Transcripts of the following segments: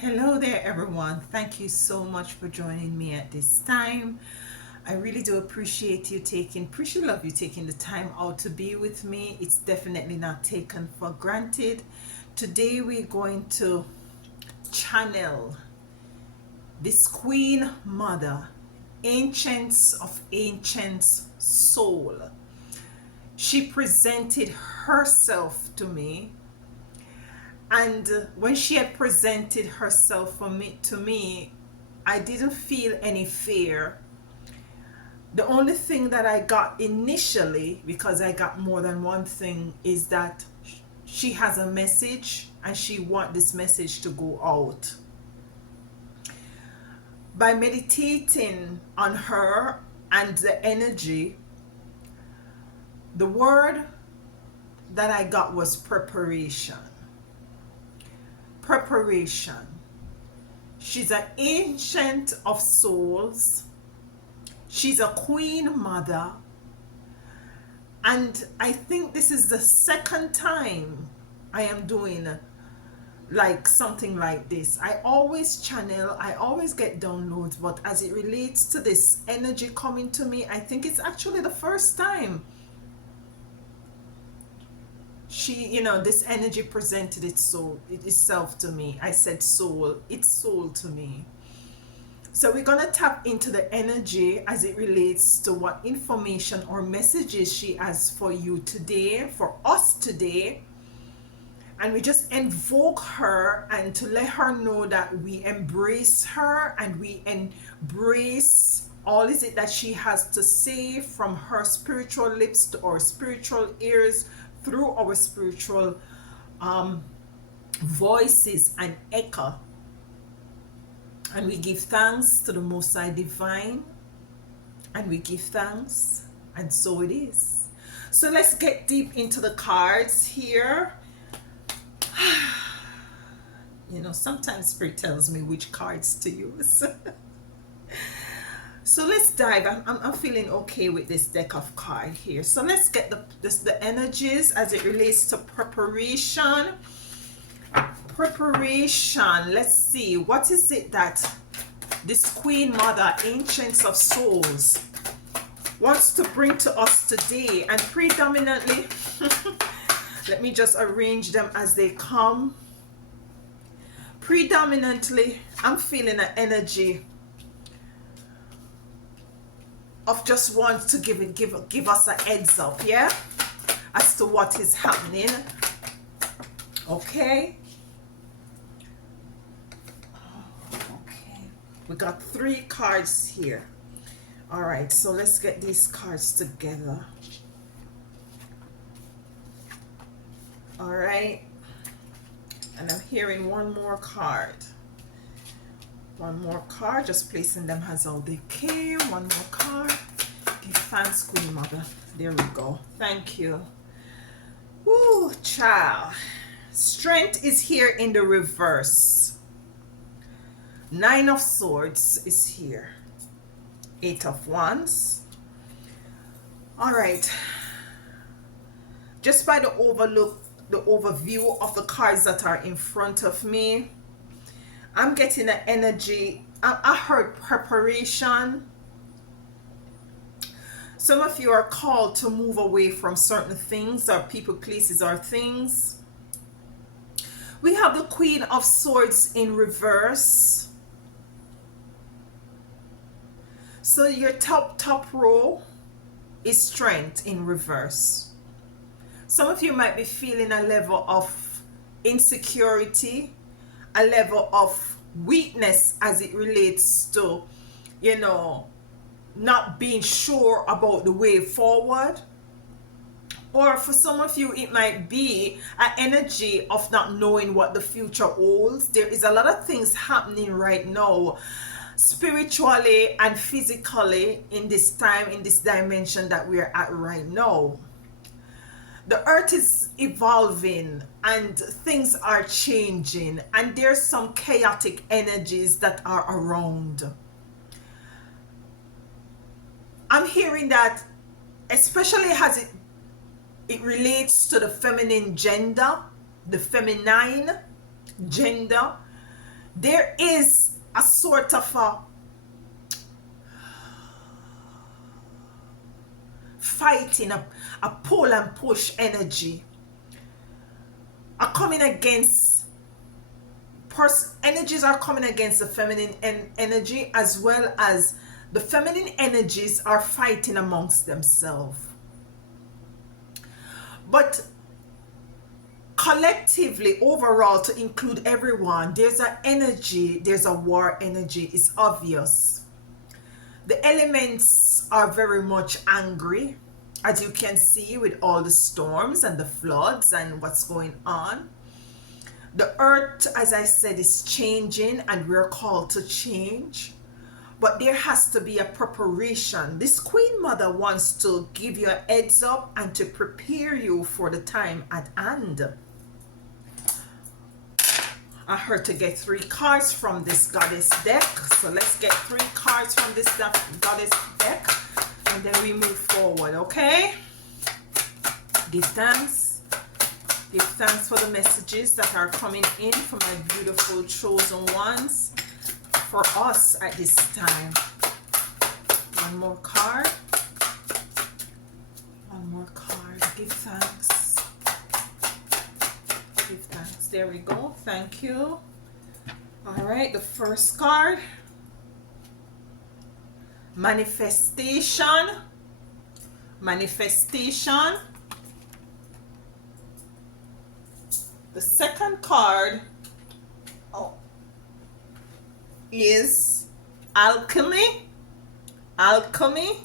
Hello there, everyone. Thank you so much for joining me at this time. I really do appreciate love you taking the time out to be with me. It's definitely not taken for granted. Today, we're going to channel this Queen Mother, Ancients of Ancients Soul. She presented herself to me, and when she had presented herself to me, I didn't feel any fear. The only thing that I got initially, because I got more than one thing, is that she has a message and she wants this message to go out. By meditating on her and the energy, the word that I got was preparation. Preparation. She's an ancient of souls. She's a queen mother. And I think this is the second time I am doing like something like this. I always channel, I always get downloads, but as it relates to this energy coming to me, I think it's actually the first time this energy presented itself to me. I said soul, it's soul to me. So we're going to tap into the energy as it relates to what information or messages she has for you today, for us today. And we just invoke her and to let her know that we embrace her and we embrace all is it that she has to say from her spiritual lips to our spiritual ears through our spiritual voices and echo. And we give thanks to the Most High Divine, and we give thanks, and so it is. So let's get deep into the cards here. Sometimes Spirit tells me which cards to use. So let's dive. I'm feeling okay with this deck of cards here. So let's get the energies as it relates to preparation. Let's see, what is it that this Queen Mother, Ancients of Souls, wants to bring to us today? And predominantly let me just arrange them as they come. Predominantly, I'm feeling an energy of just want to give us a heads up, yeah, as to what is happening. Okay. We got 3 cards here. All right, so let's get these cards together. All right, and I'm hearing one more card. One more card, just placing them as how they came. One more card. Give thanks, Queen Mother. There we go. Thank you. Woo, child. Strength is here in the reverse. 9 of Swords is here. 8 of Wands. All right. Just by the overview of the cards that are in front of me, I'm getting an energy. I heard preparation. Some of you are called to move away from certain things or people, places, or things. We have the Queen of Swords in reverse. So your top row is strength in reverse. Some of you might be feeling a level of insecurity, a level of weakness as it relates to, not being sure about the way forward. Or for some of you, it might be an energy of not knowing what the future holds. There is a lot of things happening right now, spiritually and physically, in this time, in this dimension that we're at right now. The earth is evolving and things are changing, and there's some chaotic energies that are around. I'm hearing that, especially as it relates to the feminine gender, the feminine gender, there is a sort of a fighting, a pull and push energy, are coming against energies are coming against the feminine energy, as well as the feminine energies are fighting amongst themselves. But collectively, overall, to include everyone, there's an energy, there's a war energy. It's obvious. The elements are very much angry, as you can see, with all the storms and the floods and what's going on. The earth, as I said, is changing, and we're called to change. But there has to be a preparation. This Queen Mother wants to give you a heads up and to prepare you for the time at hand. I heard to get 3 cards from this goddess deck. So let's get 3 cards from this goddess deck, and then we move forward, okay? Give thanks. Give thanks for the messages that are coming in from my beautiful chosen ones for us at this time. One more card. One more card. Give thanks. Give thanks. There we go. Thank you. All right, the first card. Manifestation. Manifestation. The second card is alchemy. Alchemy.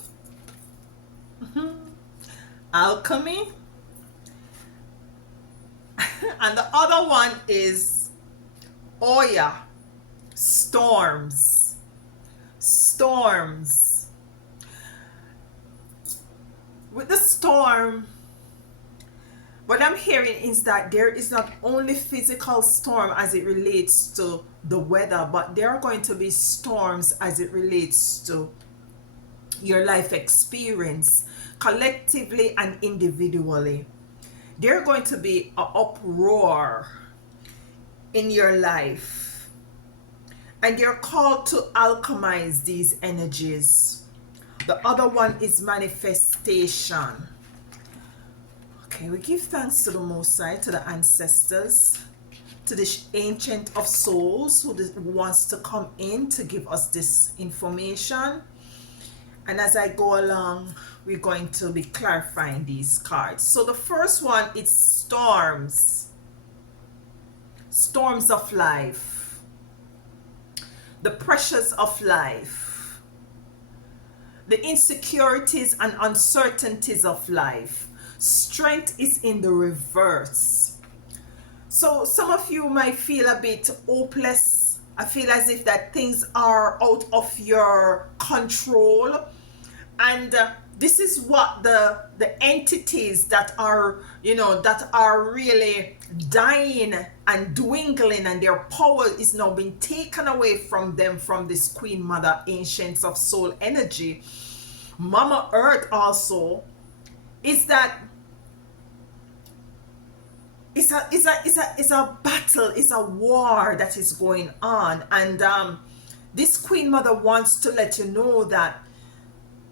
Alchemy. And the other one is Oya. Storms. Storms. With the storm, what I'm hearing is that there is not only physical storm as it relates to the weather, but there are going to be storms as it relates to your life experience, collectively and individually. There are going to be an uproar in your life, and you're called to alchemize these energies. The other one is manifestation. Okay, we give thanks to the Most High, to the ancestors, to the Ancient of Souls who wants to come in to give us this information. And as I go along, we're going to be clarifying these cards. So the first one is storms. Storms of life. The pressures of life. The insecurities and uncertainties of life. Strength is in the reverse. So some of you might feel a bit hopeless. I feel as if that things are out of your control. And this is what the entities that are, that are really dying and dwindling, and their power is now being taken away from them, from this Queen Mother, Ancients of Soul energy. Mama Earth also, is that it's a battle, it's a war that is going on. And this Queen Mother wants to let you know that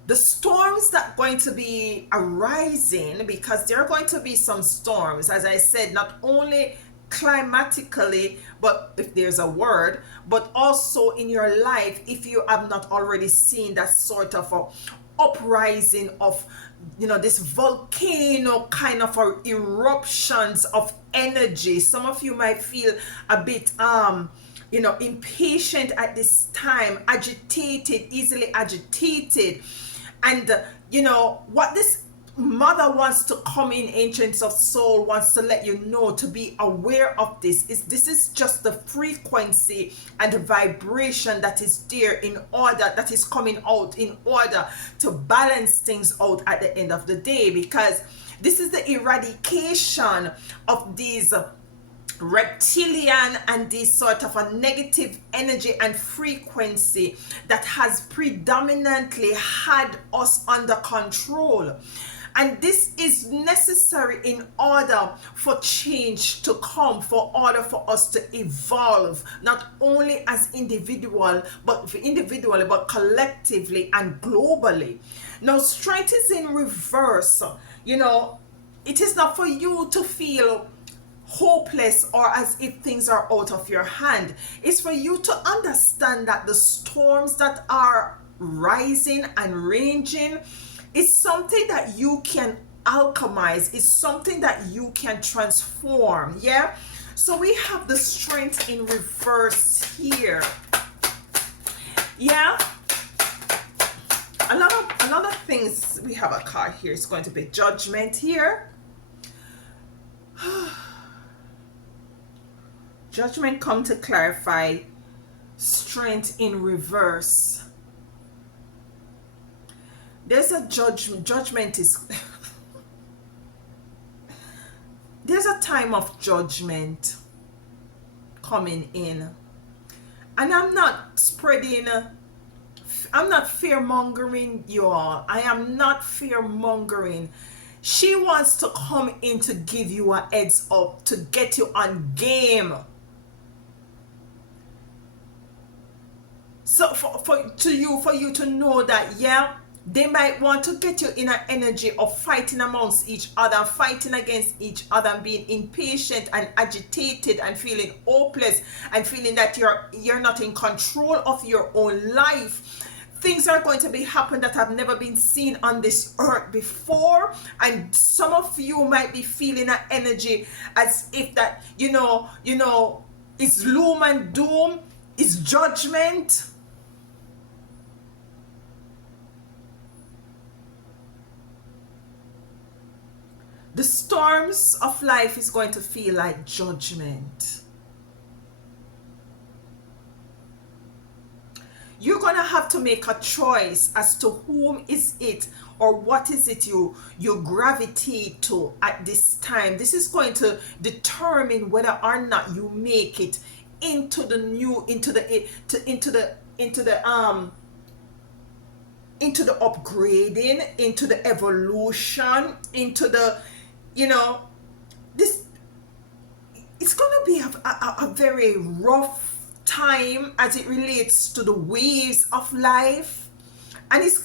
the storms that are going to be arising, because there are going to be some storms, as I said, not only climatically, but if there's a word, but also in your life, if you have not already seen that sort of a uprising of, this volcano kind of eruptions of energy. Some of you might feel a bit impatient at this time, agitated, easily agitated. And what this mother wants to come in, Ancients of Soul wants to let you know, to be aware of this is just the frequency and the vibration that is there, in order, that is coming out in order to balance things out at the end of the day, because this is the eradication of these reptilian and this sort of a negative energy and frequency that has predominantly had us under control. And this is necessary in order for change to come, for order for us to evolve, not only as individually, but collectively and globally. Now, strength is in reverse. It is not for you to feel hopeless or as if things are out of your hand. It's for you to understand that the storms that are rising and raging is something that you can alchemize, is something that you can transform. Yeah, so we have the strength in reverse here. Yeah, a lot of things. We have a card here. It's going to be judgment here. Judgment come to clarify strength in reverse. There's a judgment is there's a time of judgment coming in. And I'm not fear mongering you all. I am not fear mongering. She wants to come in to give you a heads up, to get you on game. So for you to know that, yeah, they might want to get you in an energy of fighting amongst each other, fighting against each other, and being impatient and agitated and feeling hopeless and feeling that you're not in control of your own life. Things are going to be happening that have never been seen on this earth before, and some of you might be feeling an energy as if that it's gloom and doom, it's judgment. The storms of life is going to feel like judgment. You're going to have to make a choice as to whom is it or what is it you gravitate to at this time. This is going to determine whether or not you make it into the upgrading, into the evolution, into the this. It's going to be a very rough time as it relates to the waves of life, and it's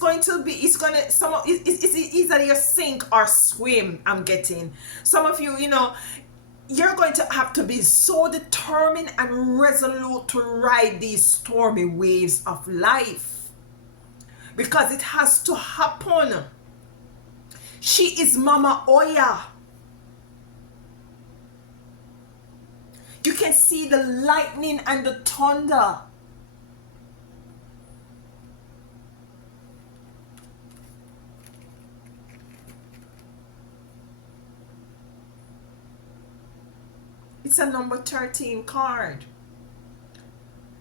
either you sink or swim. I'm getting some of you, you're going to have to be so determined and resolute to ride these stormy waves of life, because it has to happen. She is Mama Oya. You can see the lightning and the thunder. It's a number 13 card.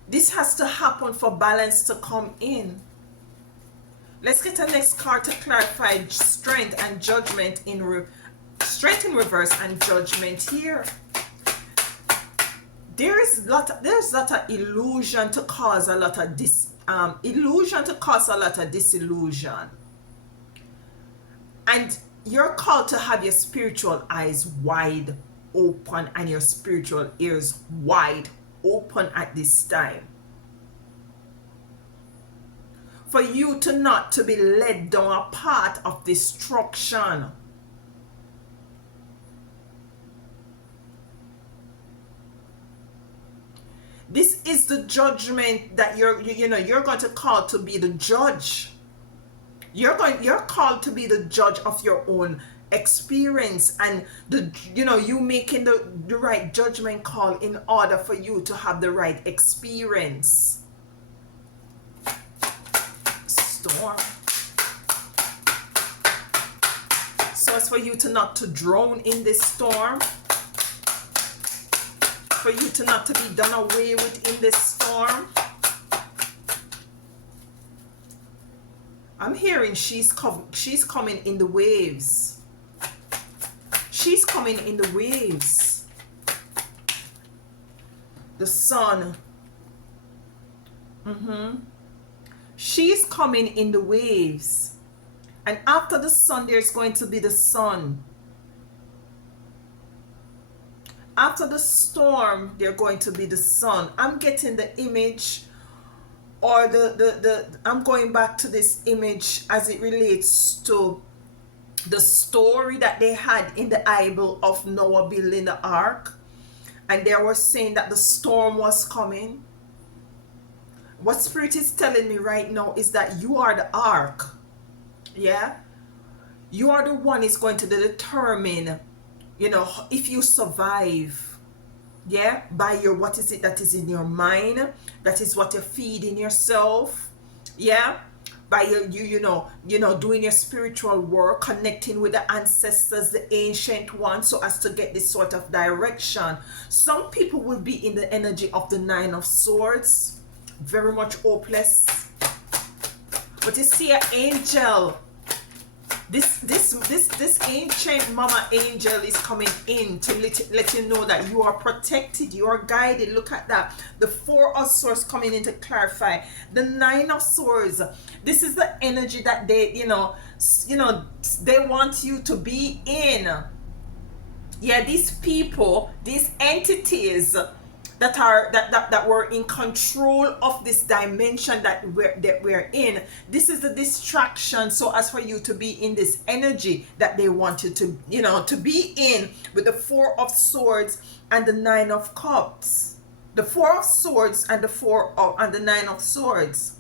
This has to happen for balance to come in. Let's get the next card to clarify strength and judgment strength in reverse and judgment here. There's a lot of illusion to cause a lot of disillusion, and you're called to have your spiritual eyes wide open and your spiritual ears wide open at this time, for you to not to be led down a path of destruction. This is the judgment that you're going to call to be the judge. You're called to be the judge of your own experience, and you making the right judgment call in order for you to have the right experience. Storm. So it's for you to not to drown in this storm, for you to not to be done away with in this storm. I'm hearing she's coming in the waves. She's coming in the waves. The sun. She's coming in the waves. And after the sun, there's going to be the sun. After the storm, there's going to be the sun. I'm getting the image, or I'm going back to this image as it relates to the story that they had in the Bible of Noah building the ark. And they were saying that the storm was coming. What Spirit is telling me right now is that you are the ark. Yeah? You are the one is going to determine, if you survive. Yeah? By your, what is it that is in your mind? That is what you're feeding yourself. Yeah? By your, doing your spiritual work, connecting with the ancestors, the ancient ones, so as to get this sort of direction. Some people will be in the energy of the Nine of Swords, very much hopeless. But you see an angel. This ancient mama angel is coming in to let you know that you are protected, you are guided. Look at that. The Four of Swords coming in to clarify. The Nine of Swords. This is the energy that they, they want you to be in. Yeah, these people, these entities that were in control of this dimension that we're in. This is the distraction, so as for you to be in this energy that they want you to, to be in, with the Four of Swords and the Nine of Cups. The Four of Swords and the Nine of Swords.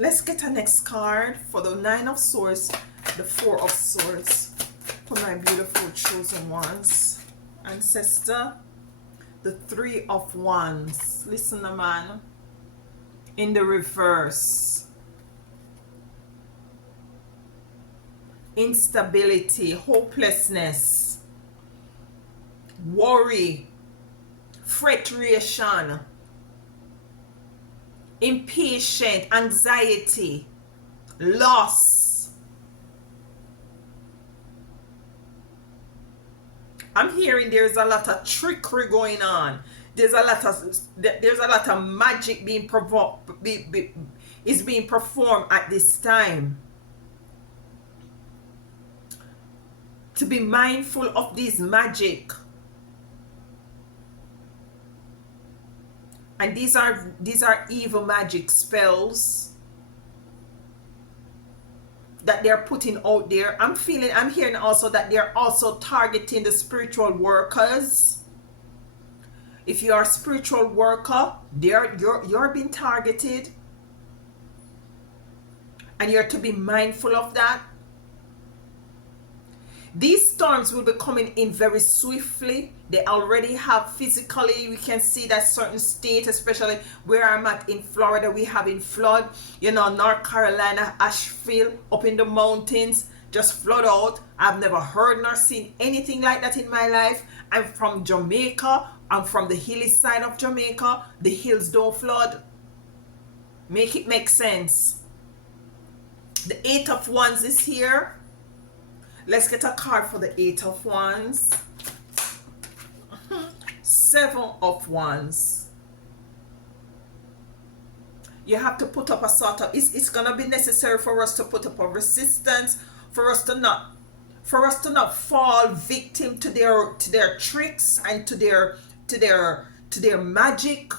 Let's get a next card for the Nine of Swords, the Four of Swords, for my beautiful chosen ones. Ancestor, the Three of Wands. Listen, man. In the reverse. Instability, hopelessness, worry, frustration, impatient, anxiety, loss. I'm hearing there's a lot of trickery going on. There's a lot of magic being is being performed at this time. To be mindful of this magic. And these are evil magic spells that they're putting out there. I'm hearing also that they're also targeting the spiritual workers. If you are a spiritual worker, you're being targeted. And you're to be mindful of that. These storms will be coming in very swiftly. They already have physically, we can see that certain states, especially where I'm at in Florida, we have in flood. North Carolina, Asheville, up in the mountains, just flood out. I've never heard nor seen anything like that in my life. I'm from Jamaica. I'm from the hilly side of Jamaica. The hills don't flood. Make it make sense. The Eight of Wands is here. Let's get a card for the Eight of Wands. Seven of Wands. You have to put up a sort of, it's gonna be necessary for us to put up a resistance, for us to not fall victim to their tricks and to their magic.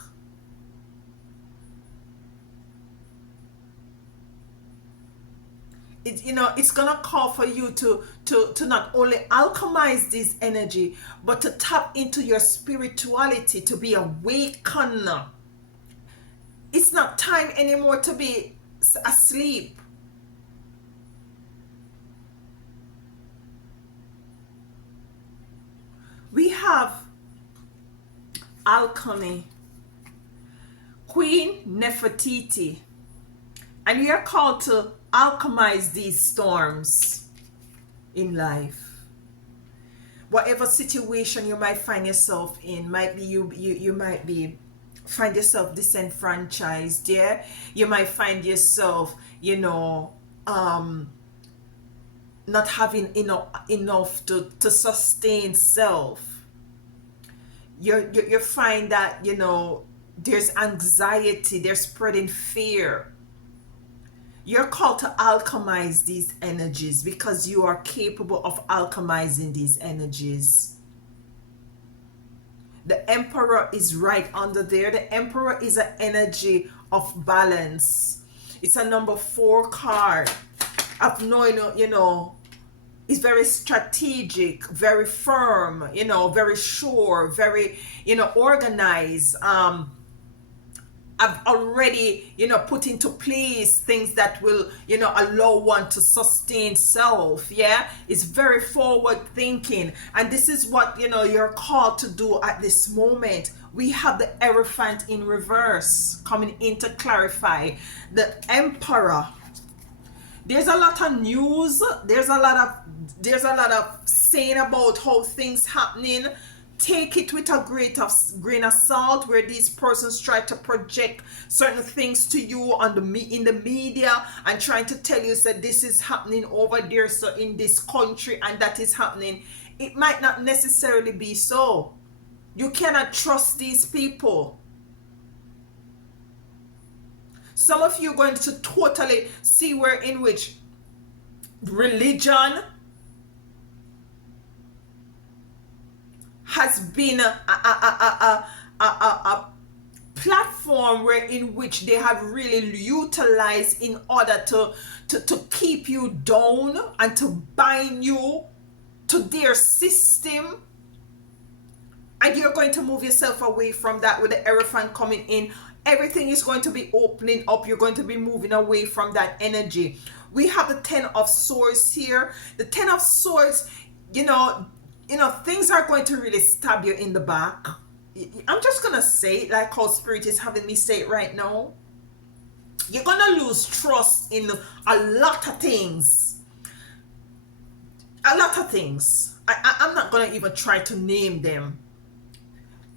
It's gonna call for you to not only alchemize this energy, but to tap into your spirituality, to be awakened. It's not time anymore to be asleep. We have alchemy, Queen Nefertiti, and we are called to alchemize these storms in life. Whatever situation you might find yourself in, might be you might be find yourself disenfranchised. Yeah, you might find yourself not having enough to sustain self. you find that, you know, there's anxiety, they're spreading fear. You're called to alchemize these energies because you are capable of alchemizing these energies. The Emperor is right under there. The Emperor is an energy of balance. It's a number 4 card of knowing, you know, it's very strategic, very firm, you know, very sure, very, you know, organized. I've already, you know, put into place things that will, you know, allow one to sustain self. Yeah, it's very forward thinking, and this is what, you know, you're called to do at this moment. We have the Hierophant in reverse coming in to clarify the Emperor. There's a lot of news, there's a lot of saying about how things happening. Take it with a grain of salt, where these persons try to project certain things to you on in the media, and trying to tell you that this is happening over there, so in this country, and that is happening. It might not necessarily be so. You cannot trust these people. Some of you are going to totally see where in which religion has been a platform where in which they have really utilized in order to keep you down and to bind you to their system. And you're going to move yourself away from that with the Hierophant coming in. Everything is going to be opening up. You're going to be moving away from that energy. We have the 10 of Swords here. The 10 of Swords, you know, things are going to really stab you in the back. I'm just going to say it like how Spirit is having me say it right now. You're going to lose trust in a lot of things. A lot of things. I'm not going to even try to name them.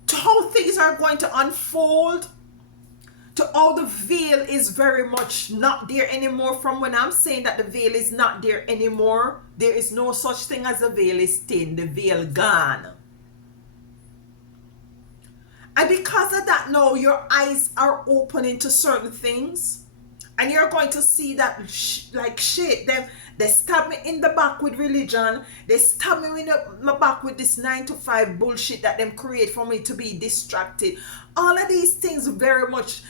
To how things are going to unfold, to how the veil is very much not there anymore. From when I'm saying that the veil is not there anymore, there is no such thing as the veil is thin, the veil gone. And because of that, now your eyes are opening to certain things, and you're going to see that like shit, they stab me in the back with religion. They stab me in my back with this 9 to 5 bullshit that them create for me to be distracted. All of these things very much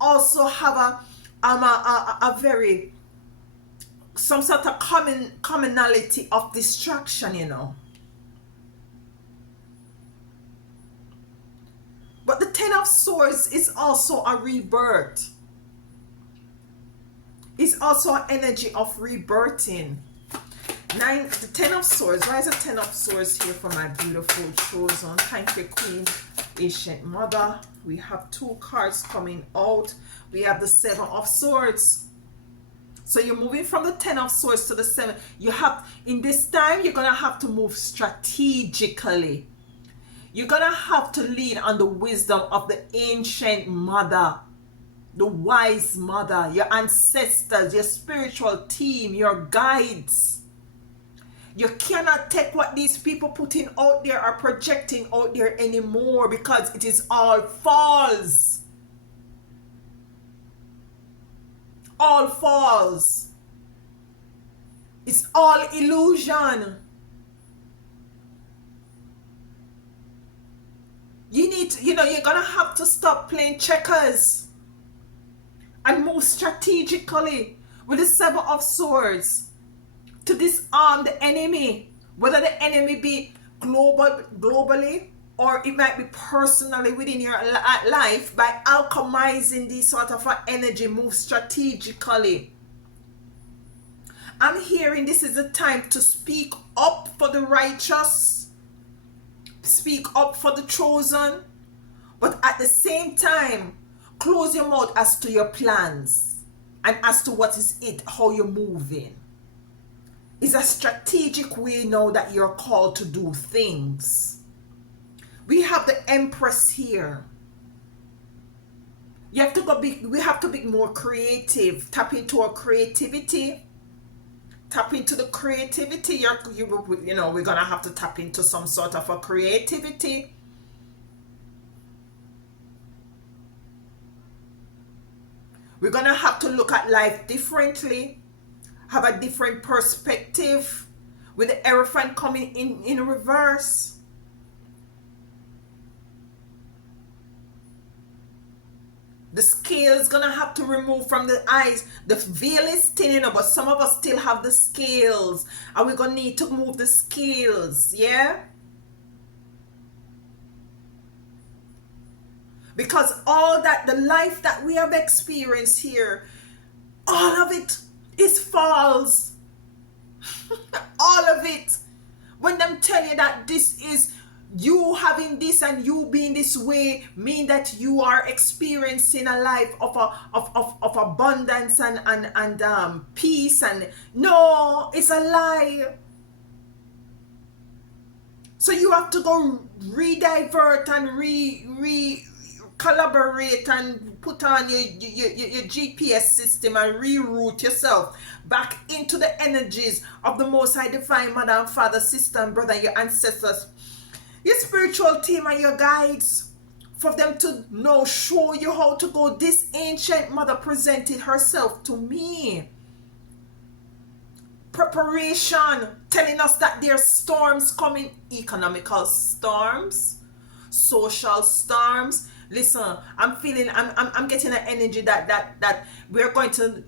also have a very, some sort of commonality of distraction, you know. But the 10 of Swords is also a rebirth. It's also an energy of rebirthing. The 10 of Swords. Why is the 10 of Swords here for my beautiful chosen? Thank you, Queen, Ancient Mother. We have 2 cards coming out. We have the 7 of Swords. So you're moving from the 10 of Swords to the 7. You have, in this time, you're going to have to move strategically. You're going to have to lean on the wisdom of the Ancient Mother, the Wise Mother, your ancestors, your spiritual team, your guides. You cannot take what these people putting out there or projecting out there anymore, because it is all false. All false. It's all illusion. You need to, you're gonna have to stop playing checkers and move strategically with the 7 of Swords to disarm the enemy, whether the enemy be globally, or it might be personally within your life. By alchemizing this sort of energy, move strategically. I'm hearing this is the time to speak up for the righteous, speak up for the chosen, but at the same time, close your mouth as to your plans and as to what is it, how you're moving. It's a strategic way now that you're called to do things. We have the Empress here. You have to go big. We have to be more creative. Tap into our creativity. Tap into the creativity. We're gonna have to tap into some sort of a creativity. look at life differently, have a different perspective with the Hierophant coming in reverse. The scales gonna have to remove from the eyes. The veil is thinning up, but some of us still have the scales, and we're gonna need to move the scales, yeah? Because all that, the life that we have experienced here, all of it is false. All of it. When them tell you that this is you having this and you being this way, mean that you are experiencing a life of abundance and peace, and no, it's a lie. So you have to go re-divert and collaborate and put on your GPS system and reroute yourself back into the energies of the Most High Divine Mother and Father, sister and brother, your ancestors, your spiritual team and your guides, for them to know, show you how to go. This ancient mother presented herself to me. Preparation, telling us that there's storms coming, economical storms, social storms. Listen, I'm feeling, I'm getting an energy that we're going to,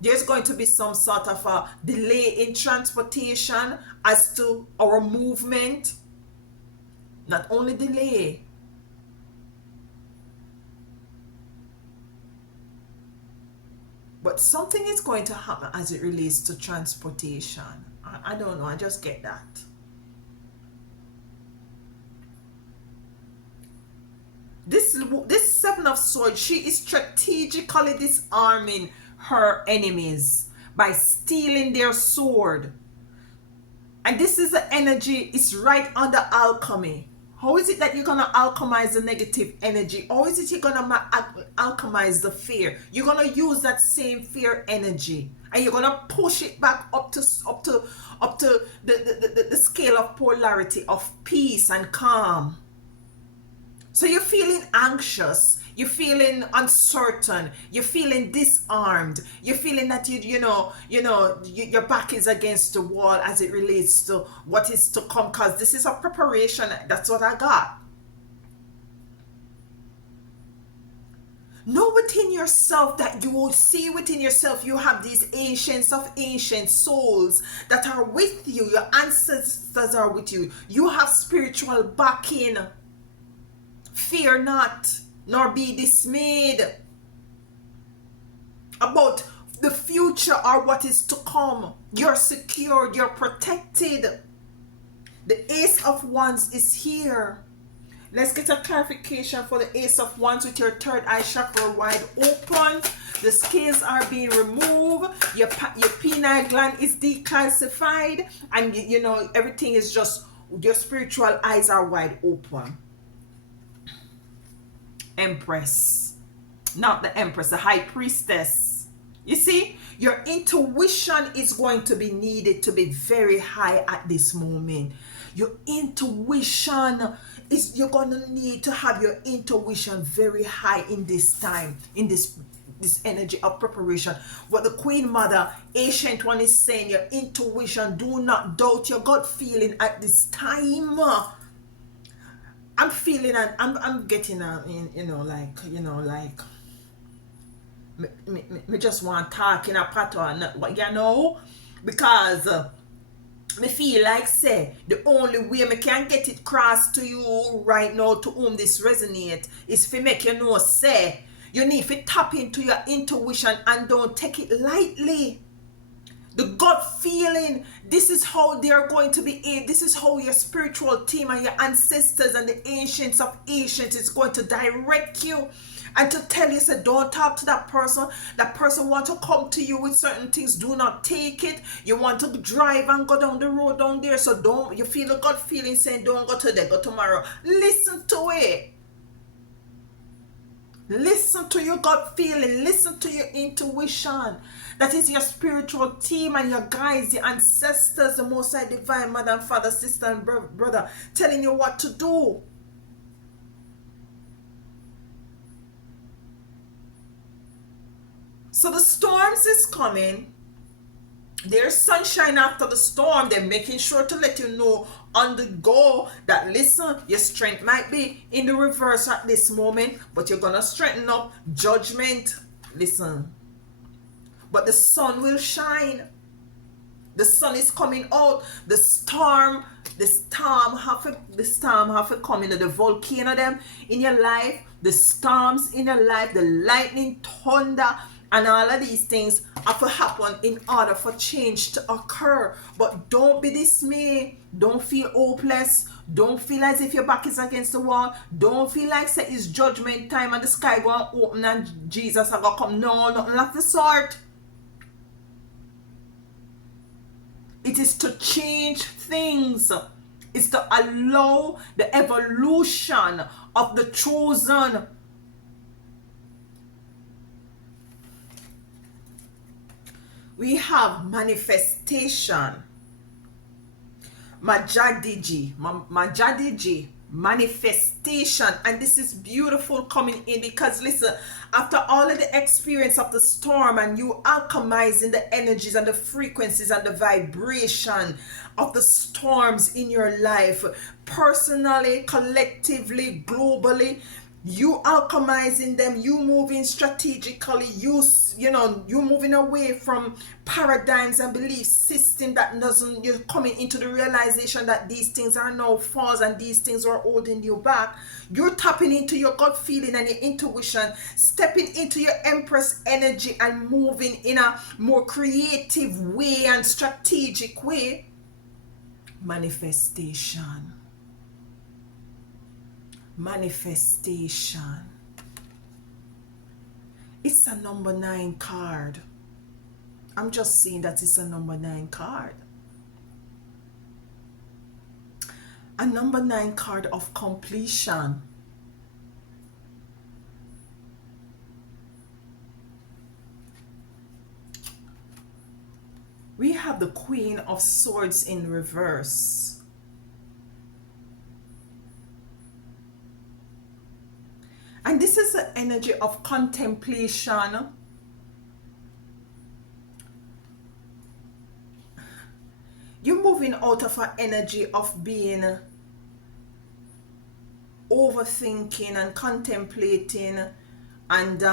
there's going to be some sort of a delay in transportation as to our movement. Not only delay, but something is going to happen as it relates to transportation. I don't know, I just get that. This Seven of Swords, she is strategically disarming her enemies by stealing their sword. And this is the energy, it's right under alchemy. How is it that you're going to alchemize the negative energy? How is it you're going to alchemize the fear? You're going to use that same fear energy and you're going to push it back up to the scale of polarity of peace and calm. So you're feeling anxious, you're feeling uncertain, you're feeling disarmed, you're feeling that your back is against the wall as it relates to what is to come, because this is a preparation. That's what I got. Know within yourself that you will see within yourself you have these ancients of ancient souls that are with you. Your ancestors are with you. You have spiritual backing. Fear not, nor be dismayed about the future or what is to come. You're secure, you're protected. The Ace of Wands is here. Let's get a clarification for the Ace of Wands with your third eye chakra wide open. The scales are being removed. Your pineal gland is decalcified. And everything is just, your spiritual eyes are wide open. Empress, not the Empress, the High Priestess. You see, your intuition is going to be needed to be very high at this moment. Your intuition is, you're going to need to have your intuition very high in this time, in this energy of preparation. What the Queen Mother, Ancient One, is saying, your intuition, do not doubt your gut feeling at this time. I'm feeling, and I'm getting me just want to talk in a pattern, because me feel like, say, the only way me can get it across to you right now, to whom this resonate, is for make you know, say, you need to tap into your intuition and don't take it lightly. The gut feeling, this is how they're going to be. This is how your spiritual team and your ancestors and the ancients of ancients is going to direct you and to tell you, say, don't talk to that person. That person want to come to you with certain things. Do not take it. You want to drive and go down the road down there. So don't, you feel the gut feeling saying, don't go today, go tomorrow. Listen to it. Listen to your gut feeling. Listen to your intuition. That is your spiritual team and your guides, your ancestors, the Most High Divine Mother and Father, sister and brother, telling you what to do. So the storms is coming. There's sunshine after the storm. They're making sure to let you know on the go that, listen, your strength might be in the reverse at this moment, but you're gonna strengthen up. Judgment, listen, but the sun will shine. The sun is coming out. The storm have to come into the volcano them in your life, the storms in your life, the lightning, thunder, and all of these things have to happen in order for change to occur. But don't be dismayed. Don't feel hopeless. Don't feel as if your back is against the wall. Don't feel like say it's judgment time and the sky gonna open and Jesus are gonna come. No, nothing like the sort. It is to change things. It's to allow the evolution of the chosen. We have manifestation. Majadiji, manifestation. And this is beautiful coming in because listen, after all of the experience of the storm and you alchemizing the energies and the frequencies and the vibration of the storms in your life, personally, collectively, globally, you alchemizing them, you moving strategically, you moving away from paradigms and belief system that doesn't, you're coming into the realization that these things are now false and these things are holding you back. You're tapping into your gut feeling and your intuition, stepping into your Empress energy and moving in a more creative way and strategic way. Manifestation. It's a number 9 card. I'm just seeing that it's a number 9 card. A number 9 card of completion. We have the Queen of Swords in reverse. And this is the energy of contemplation. You're moving out of an energy of being overthinking and contemplating and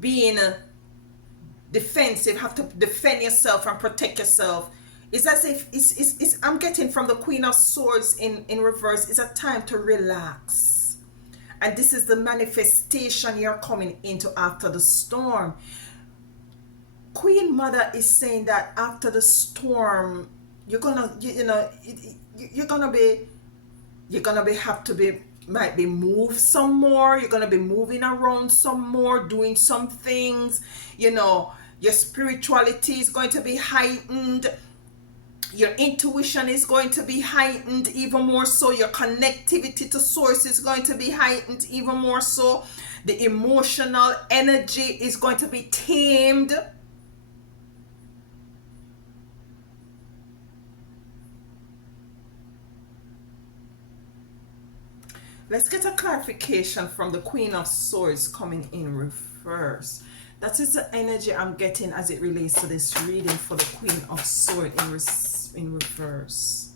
being defensive, have to defend yourself and protect yourself. It's as if it's I'm getting from the Queen of Swords in reverse. It's a time to relax. And this is the manifestation you're coming into after the storm. Queen Mother is saying that after the storm, you're gonna might be moved some more. You're gonna be moving around some more, doing some things. Your spirituality is going to be heightened. Your intuition is going to be heightened even more so. Your connectivity to source is going to be heightened even more so. The emotional energy is going to be tamed. Let's get a clarification from the Queen of Swords coming in reverse. That is the energy I'm getting as it relates to this reading for the Queen of Swords in reverse.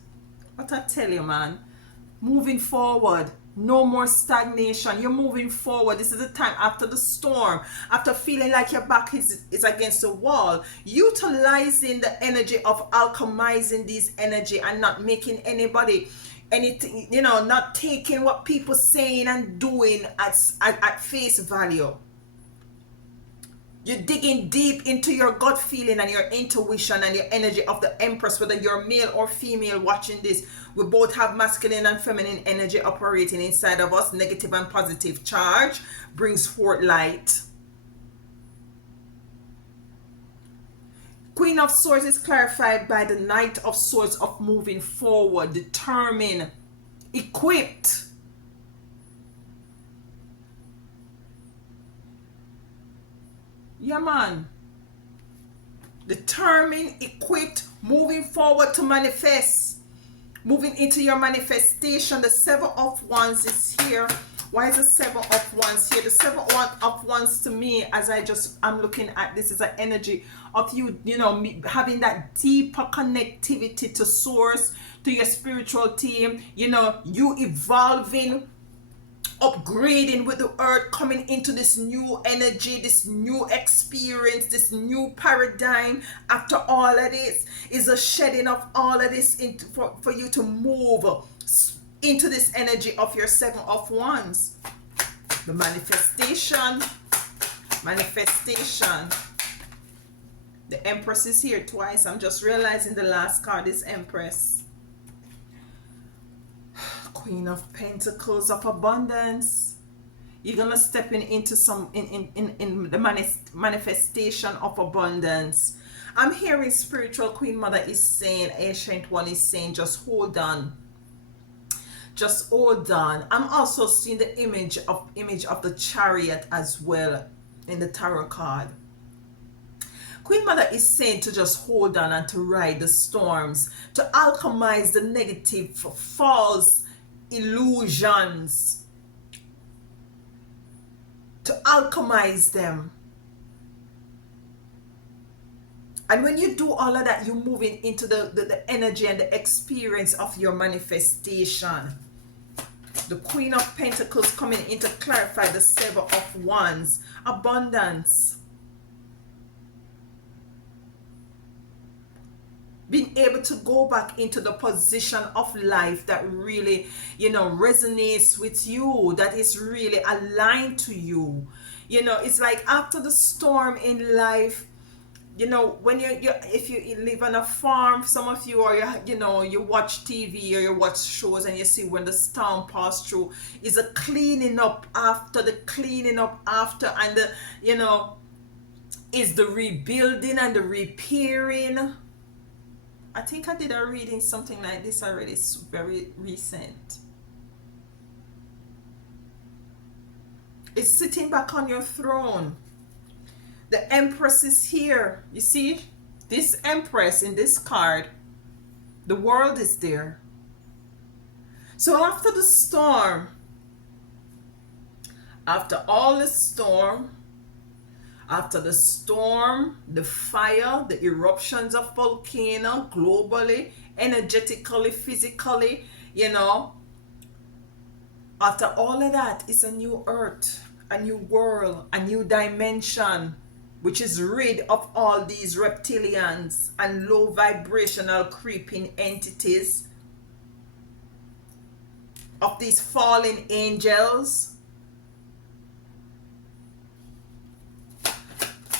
What I tell you, man, moving forward, no more stagnation. You're moving forward. This is the time after the storm, after feeling like your back is against the wall, utilizing the energy of alchemizing these energy and not making anybody anything, not taking what people saying and doing at face value. You're digging deep into your gut feeling and your intuition and your energy of the Empress, whether you're male or female watching this. We both have masculine and feminine energy operating inside of us. Negative and positive charge brings forth light. Queen of Swords is clarified by the Knight of Swords of moving forward, determined, equipped. Yeah, man. Determined, equipped, moving forward to manifest. Moving into your manifestation. The Seven of Wands is here Why is the Seven of Wands here? The Seven of Wands to me, as I'm looking at this, is an energy of you, you know, having that deeper connectivity to source, to your spiritual team, you know, you evolving, upgrading with the earth, coming into this new energy, this new experience, this new paradigm. After all of this is a shedding of all of this into, for you to move into this energy of your Seven of Wands. The manifestation. The Empress is here twice. I'm just realizing the last card is Empress. Queen of Pentacles of abundance. You're gonna step into some in the manifestation of abundance. I'm hearing Spiritual Queen Mother is saying, Ancient One is saying, just hold on. Just hold on. I'm also seeing the image of the Chariot as well in the tarot card. Queen Mother is saying to just hold on and to ride the storms, to alchemize the negative, false illusions, to alchemize them. And when you do all of that, you're moving into the energy and the experience of your manifestation. The Queen of Pentacles coming in to clarify the Seven of Wands. Abundance. Being able to go back into the position of life that really, you know, resonates with you, that is really aligned to you. You know, it's like after the storm in life, you know, when if you live on a farm, some of you, or you know, you watch TV or you watch shows and you see when the storm passed through, is a cleaning up after, and the, you know, is the rebuilding and the repairing. I think I did a reading something like this already. It's very recent. It's sitting back on your throne. The Empress is here. You see this Empress in this card. The world is there. So after the storm, after all the storm, after the storm, the fire, the eruptions of volcano globally, energetically, physically, you know, after all of that, it's a new earth, a new world, a new dimension, which is rid of all these reptilians and low vibrational creeping entities, of these fallen angels.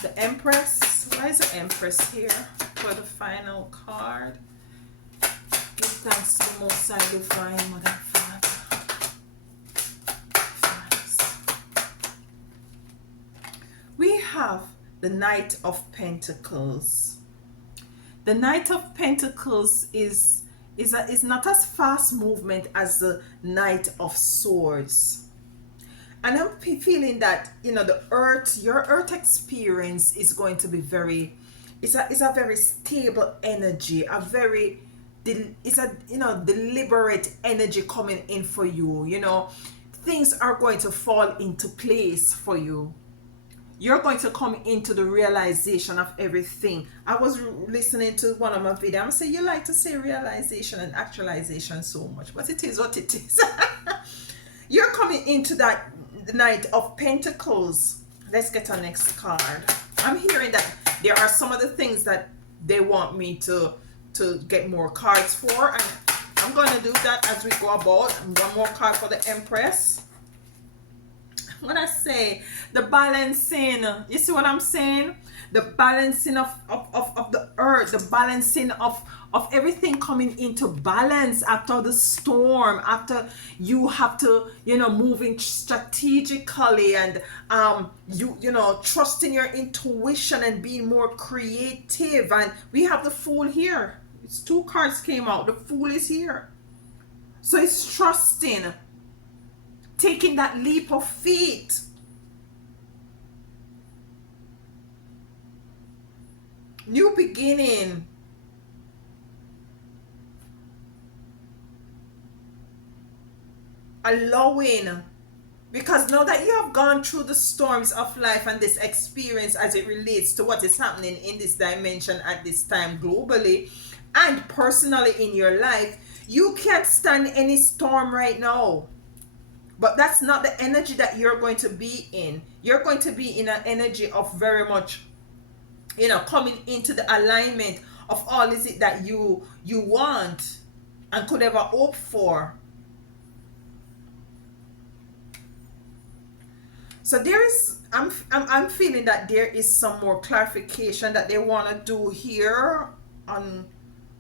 The Empress. Why is the Empress here for the final card? Give thanks to the Most High Divine Mother Father. We have the Knight of Pentacles. The Knight of Pentacles is not as fast movement as the Knight of Swords. And I'm feeling that, you know, the earth, your earth experience is going to be very, it's a very stable energy, it's a, you know, deliberate energy coming in for you. You know, things are going to fall into place for you. You're going to come into the realization of everything. I was listening to one of my videos. I'm saying, you like to say realization and actualization so much, but it is what it is. You're coming into that Knight of Pentacles. Let's get our next card. I'm hearing that there are some of the things that they want me to get more cards for, and I'm going to do that as we go about. One more card for the Empress. What I say, the balancing. You see what I'm saying? The balancing of the earth, the balancing of everything coming into balance after the storm, after you have to, you know, moving strategically, and you know, trusting your intuition and being more creative. And we have the Fool here. It's 2 cards came out. The Fool is here. So it's trusting, taking that leap of faith. New beginning. Allowing Because now that you have gone through the storms of life and this experience as it relates to what is happening in this dimension at this time globally and personally in your life, you can't stand any storm right now. But that's not the energy that you're going to be in. You're going to be in an energy of very much, coming into the alignment of all is it that you want and could ever hope for. So there is, I'm feeling that there is some more clarification that they want to do here on.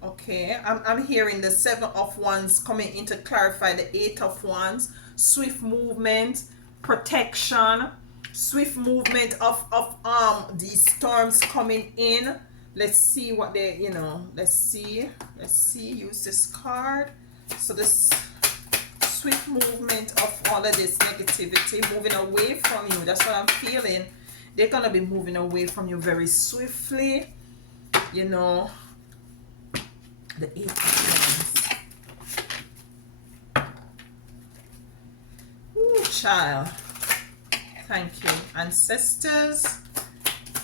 Okay, I'm hearing the Seven of Wands coming in to clarify the Eight of Wands, swift movement, protection, swift movement of these storms coming in. Let's see what they, let's see, use this card. So this swift movement of all of this negativity moving away from you. That's what I'm feeling. They're gonna be moving away from you very swiftly. The Eight of Wands. Ooh, child. Thank you, ancestors.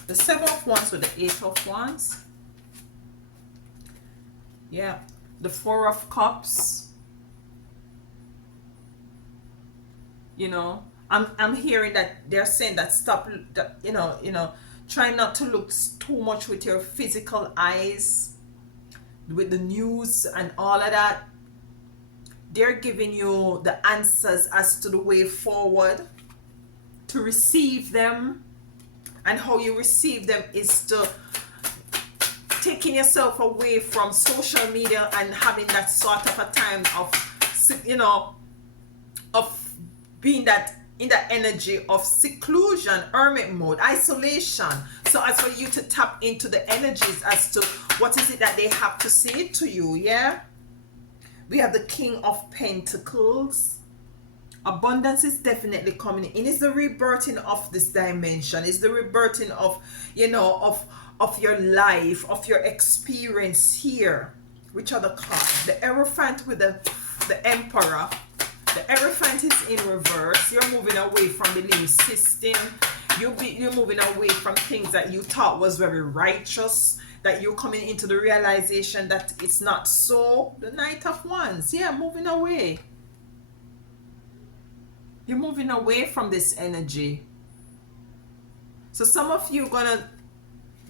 The Seven of Wands with the Eight of Wands. Yeah. The Four of Cups. I'm hearing that they're saying that stop that try not to look too much with your physical eyes, with the news and all of that. They're giving you the answers as to the way forward to receive them, and how you receive them is to taking yourself away from social media and having that sort of a time of being that in that energy of seclusion, hermit mode, isolation. So as for you to tap into the energies as to what is it that they have to say to you. Yeah, we have the King of Pentacles. Abundance is definitely coming in. It's the rebirthing of this dimension. It's the rebirthing of of your life, of your experience here. Which other card? The Hierophant with the Emperor. The Hierophant is in reverse. You're moving away from belief system. You're moving away from things that you thought was very righteous, that you're coming into the realization that it's not so. The Knight of Wands. Yeah, moving away. You're moving away from this energy. So some of you are going to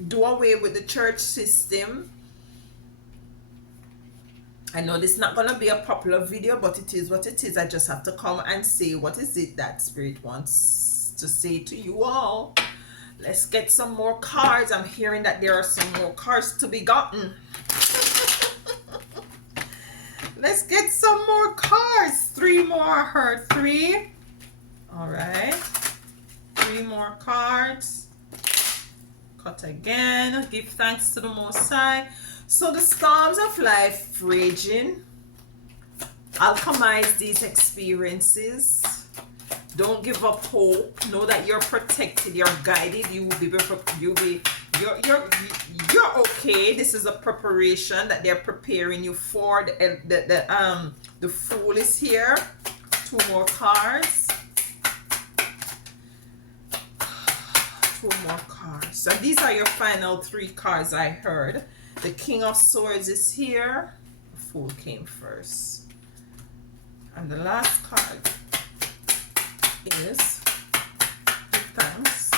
do away with the church system. I know this is not going to be a popular video, but it is what it is. I just have to come and say what is it that Spirit wants to say to you all. Let's get some more cards. I'm hearing that there are some more cards to be gotten. Let's get some more cards. 3 more. I heard 3. All right. 3 more cards. Cut again. Give thanks to the Most High. So the storms of life raging, alchemize these experiences. Don't give up hope. Know that you're protected. You're guided. You're okay. This is a preparation that they're preparing you for. The Fool is here. 2 more cards. 2 more cards. So these are your final 3 cards I heard. The King of Swords is here. The Fool came first. And the last card is give thanks.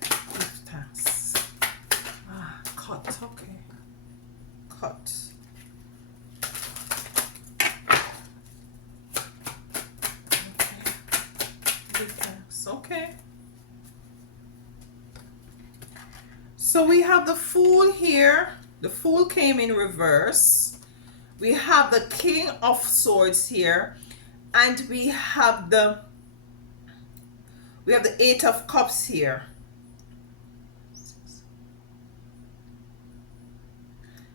Give thanks. Cut. Okay. Cut. Okay. Give thanks. Okay. So we have the Fool here. The Fool came in reverse. We have the King of Swords here. And we have the 8 of Cups here.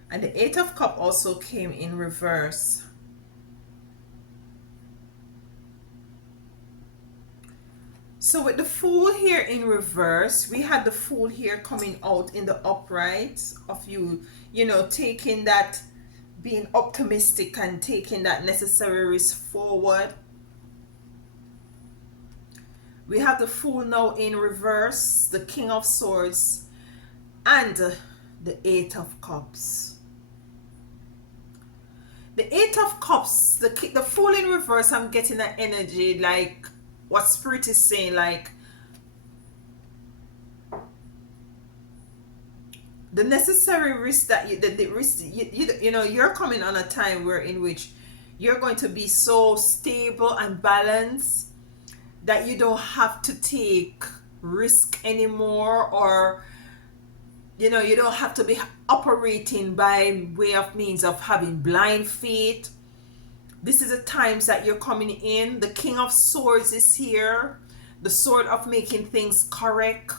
And the 8 of Cups also came in reverse. So with the Fool here in reverse, we had the Fool here coming out in the upright of you taking that, being optimistic and taking that necessary risk forward. We have the Fool now in reverse, the King of Swords, and the Eight of Cups. The Eight of Cups, the Fool in reverse, I'm getting that energy like what Spirit is saying, like the necessary risk that the risk, you know, you're coming on a time where in which you're going to be so stable and balanced that you don't have to take risk anymore, or you know, you don't have to be operating by way of means of having blind faith. This is the times that you're coming in. The King of Swords is here, the sword of making things correction.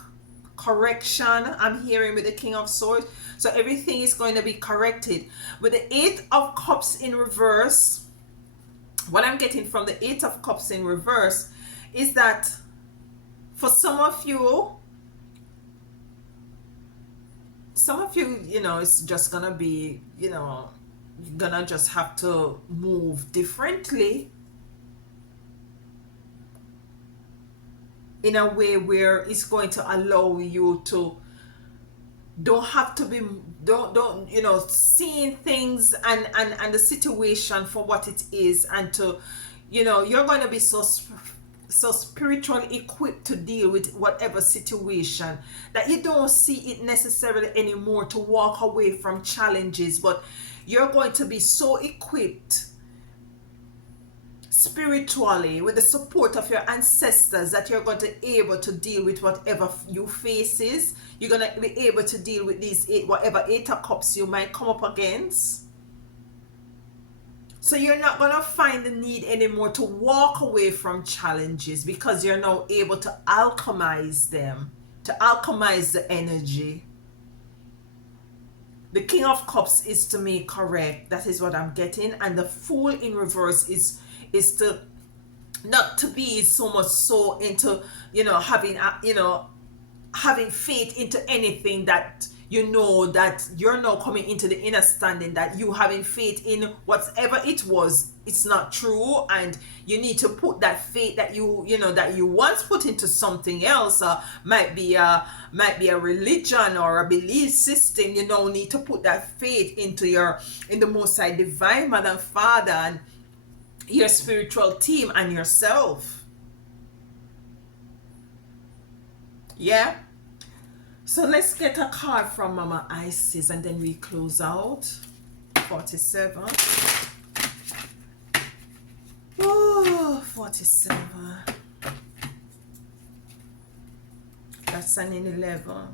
I'm hearing with the King of Swords, so everything is going to be corrected. With the Eight of Cups in reverse, what I'm getting from the Eight of Cups in reverse is that for some of you, you know, it's just gonna be, you know, you're gonna just have to move differently in a way where it's going to allow you to don't have to be, don't you know, seeing things and the situation for what it is, and to, you know, you're going to be so spiritually equipped to deal with whatever situation that you don't see it necessarily anymore to walk away from challenges, but you're going to be so equipped spiritually with the support of your ancestors that you're going to be able to deal with whatever you faces. You're going to be able to deal with these whatever Eight of Cups you might come up against. So you're not going to find the need anymore to walk away from challenges, because you're now able to alchemize them, to alchemize the energy. The King of Cups is to me correct. That is what I'm getting. And the Fool in reverse is to not to be so much so into, you know, having faith into anything that you know that you're now coming into the understanding that you having faith in whatever it was, it's not true, and you need to put that faith that you know that you once put into something else, might be a religion or a belief system. You now need to put that faith into in the Most High Divine Mother and Father and your spiritual team and yourself. Yeah. So let's get a card from Mama Isis and then we close out. 47. Oh, 47. That's an 11.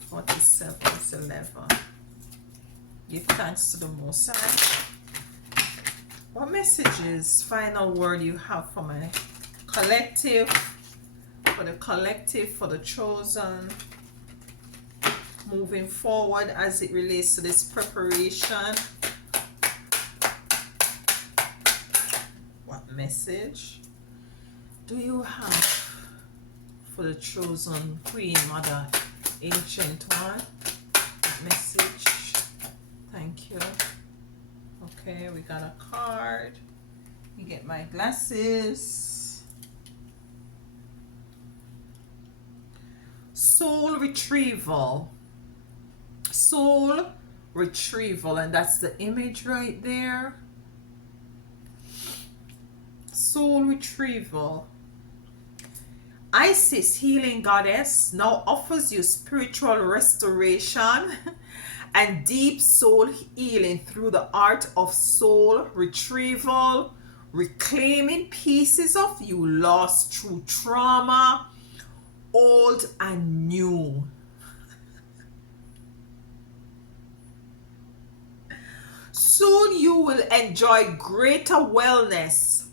47 is 11. Give thanks to the Most High. What messages, final word you have for my collective? For the collective, for the chosen, moving forward as it relates to this preparation. What message do you have for the chosen Queen Mother, Ancient One? What message? Thank you. Okay, we got a card. You get my glasses. Soul retrieval, and that's the image right there. Soul retrieval. Isis, healing goddess, now offers you spiritual restoration and deep soul healing through the art of soul retrieval, reclaiming pieces of you lost through trauma, old and new. Soon you will enjoy greater wellness,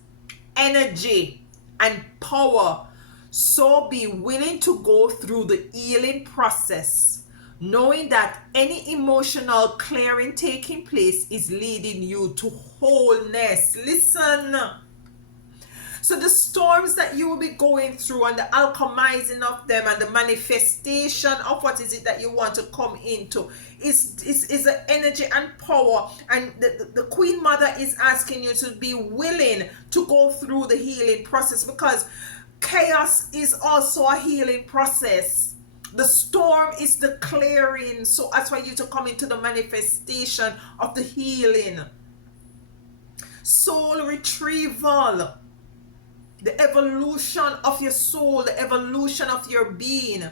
energy, and power. So be willing to go through the healing process, knowing that any emotional clearing taking place is leading you to wholeness. Listen. So the storms that you will be going through and the alchemizing of them and the manifestation of what is it that you want to come into is the energy and power. And the Queen Mother is asking you to be willing to go through the healing process, because Chaos is also a healing process. The storm is the clearing. So that's why you to come into the manifestation of the healing. Soul retrieval. The evolution of your soul, the evolution of your being.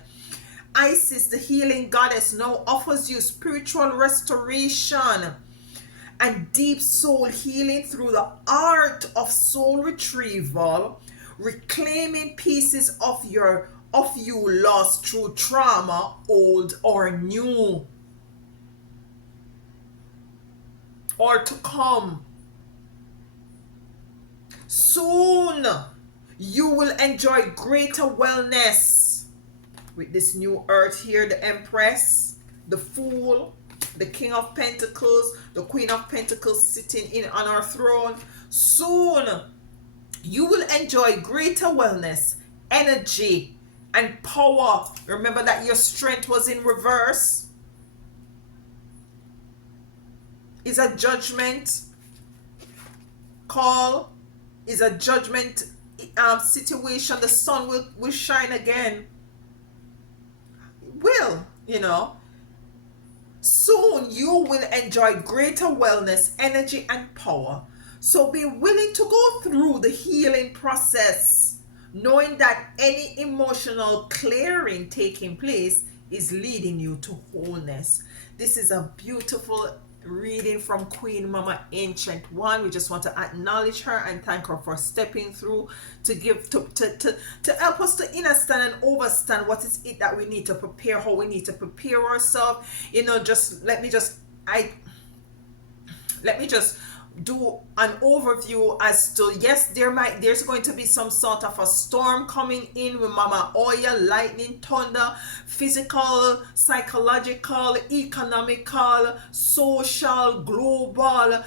Isis, the healing goddess, now offers you spiritual restoration and deep soul healing through the art of soul retrieval, reclaiming pieces of you lost through trauma, old or new, or to come. Soon you will enjoy greater wellness with this new earth here, the Empress, the Fool, the King of Pentacles, the Queen of Pentacles sitting in on our throne. Soon you will enjoy greater wellness, energy, and power. Remember that your strength was in reverse. Is a judgment call, is a judgment situation. The sun will shine again. Will, soon you will enjoy greater wellness, energy, and power. So be willing to go through the healing process, knowing that any emotional clearing taking place is leading you to wholeness. This is a beautiful reading from Queen Mama Ancient One. We just want to acknowledge her and thank her for stepping through to give to help us to understand and overstand what is it that we need to prepare, how we need to prepare ourselves. Just let me just do an overview as to, yes, there's going to be some sort of a storm coming in with Mama Oya, lightning, thunder, physical, psychological, economical, social, global,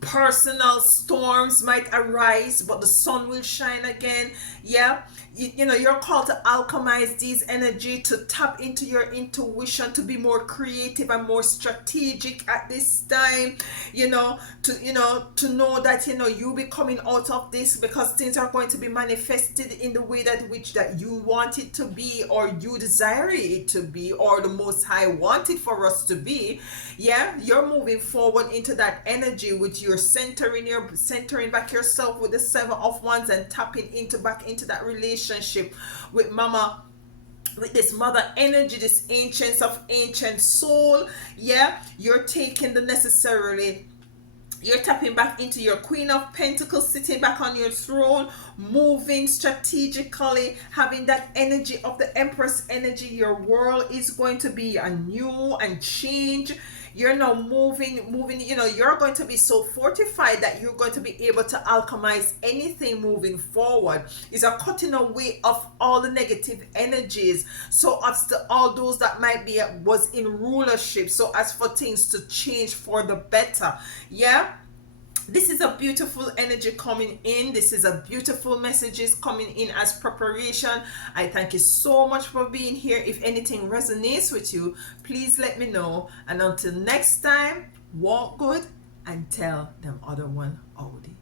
personal storms might arise, but the sun will shine again. Yeah, you're called to alchemize these energy, to tap into your intuition, to be more creative and more strategic at this time. To know that you'll be coming out of this, because things are going to be manifested in the way that you want it to be, or you desire it to be, or the Most High wanted for us to be. Yeah, you're moving forward into that energy with your centering back yourself with the Seven of Wands and tapping back into that relationship with Mama, with this mother energy, this ancient soul. Yeah, you're taking you're tapping back into your Queen of Pentacles, sitting back on your throne, moving strategically, having that energy of the Empress energy. Your world is going to be a new and change. You're now moving, you're going to be so fortified that you're going to be able to alchemize anything moving forward. It's a cutting away of all the negative energies. So as to all those that was in rulership, so as for things to change for the better. Yeah. This is a beautiful energy coming in. This is a beautiful messages coming in as preparation. I thank you so much for being here. If anything resonates with you, please let me know. And until next time, walk good and tell them other one howdy.